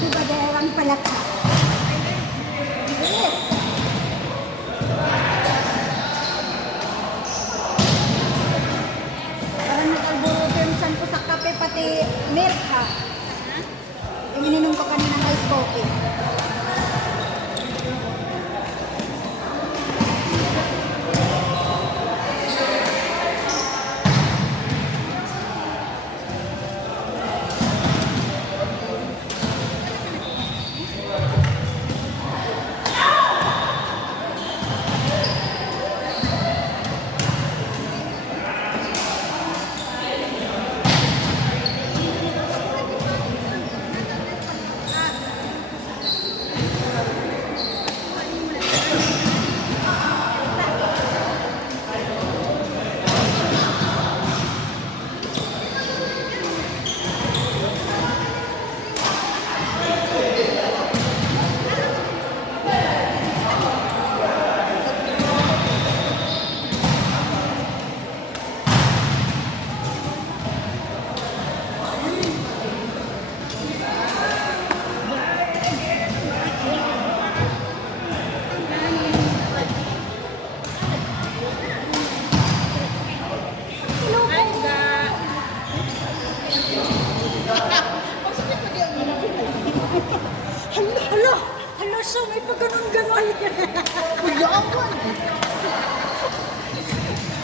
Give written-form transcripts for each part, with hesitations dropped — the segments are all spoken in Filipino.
Di ba dalawang palaka? Yes. Parang nag-alburuto yung san ko sa kape, pati milk ha. Yung ininom ko kanina ng ice coffee. Hala, hala siya, may pagganon-ganon. Magyawan.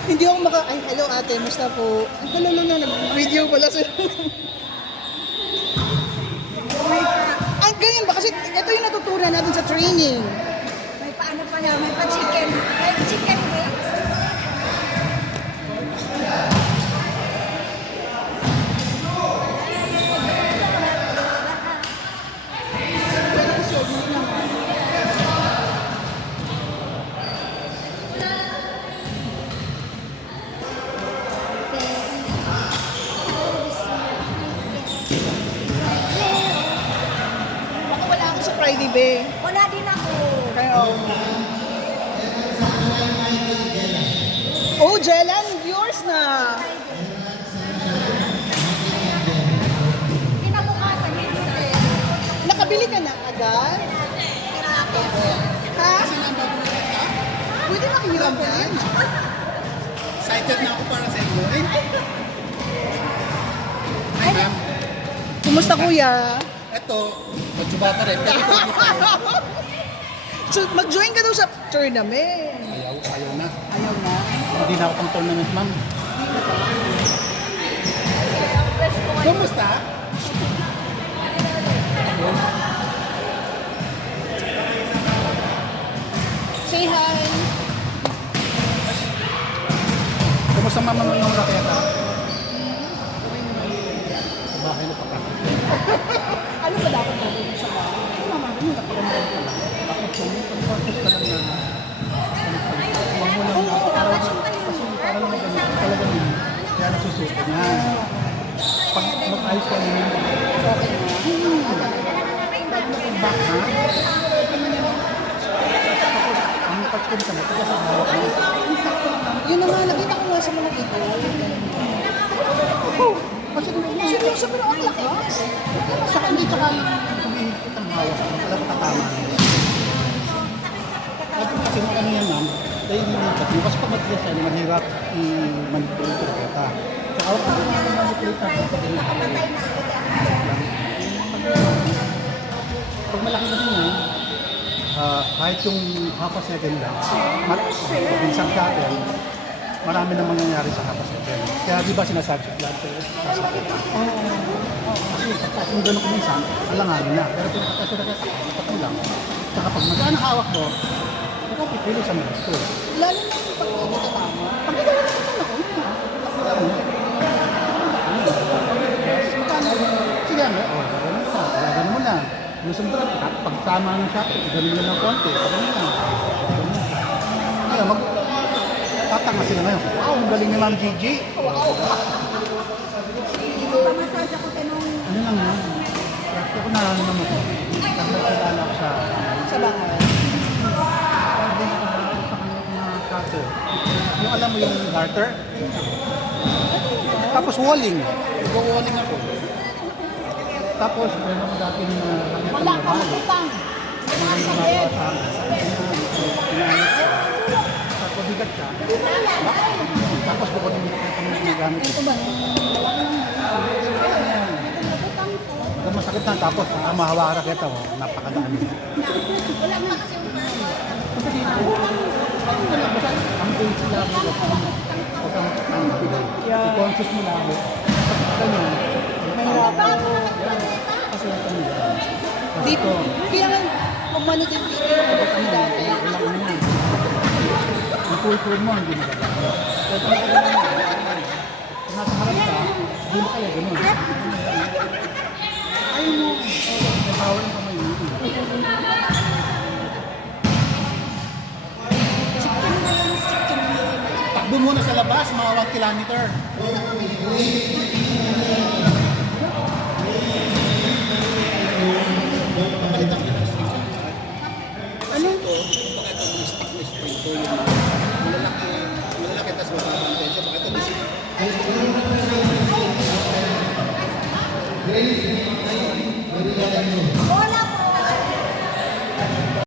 Hindi ako ay, hello ate, musta po? Hello, nag-video pala sila. Ang ganyan ba? Kasi ito yung natutunan natin sa training. May paano pala, may pa-chicken. May chicken wings. Ako wala ako sa Friday, be. Wala din ako. Kayo. Oh, Jelan, yours na. Kinabukasan, hindi din. Nakabili ka na agad? Ha? Pwede makihiram yan. Excited na ako para sa inyo. Hi, ma'am. Kumusta kuya? Ito, magsubata rin. Pero So, mag-join ka daw sa tournament. ayaw na. Ayaw na. Hindi na ako pang tournament, ma'am. Kumusta? Say hi. Kumusta mama mo yung raketa? Sa bahay na paka. Ano ba dapat gagawin sa bahay? Ano naman, ano napakamagod ka lang? Bakit kung pag-focus ka lang na huwag mo lang na parang talaga yun. Kaya nasusuko na. Pag mag-ayos ka naman, Okay na. back ha? Ang touchcom ka na, ito kasi hawak mo. Yun naman, nakita ko nga sa mga video. Kasi Seryoso, pero ang lakas. saka hindi tsaka humihigpit ang hawak mo. Alam mo tatama na. Kasi nung ano yan ma'am, dahil hinihigat mo. Kasi pag matigas yan, mahirap i-manipulate ko raketa. So hawak mo na manipulate natin pag hinihigat. Pag malaki na din yan, kahit yung half a second lang, minsan natin, marami na mangyayari sa half a second. Kaya di ba sinasabi sa blood test, sasakit. Kasi pagka kung gano'n ko minsan, alanganin na. Pero kung pagka mo lang, tsaka pag magaan ang hawak mo, nakapipili sa mga ito. Lalo na yung pagkakatatama. Pag ito na naman ako, sige ano, gano'n ka, talagan mo na. Yung sundra, pag tama ng shot, gano'n mo na ng konti, gano'n na. Ngayon, tatanga sila ngayon. Wow, ang galing ni Ma'am Gigi. Wow. Pamassage ako tanong. Ano lang yan? Kasi ako nararamdaman mo ko. Nagkakilala ko sa Sa bahay. cutter. Yung alam mo yung garter? Tapos walling. Nag-walling ako. Tapos, meron ako dati na langit Wala ng ka nabalo. matutang. Mga ginagawa sa amin. Inaayos ko. Sa pabigat ka. Tapos, bukod ng mga ginagamit ko. Ito ba? Wala ka lang. Matutang ko. Pag masakit na, tapos mahawara kita mo, napakadaan. Wala mo kasi yung Ang base lang ko, huwag kang i-conscious mo lang. Ganyan. Mahirap. Kasi yung kanila. Di po. Kaya nga, pagmano din dito. Dati. Walang ano yan. Ang kultur mo, hindi magagawa. Kaya kung nasa harap ka, hindi mo kaya ganun. Ayaw mo. May bawal ang kamay mo. Takbo muna sa labas, mga 1 kilometer.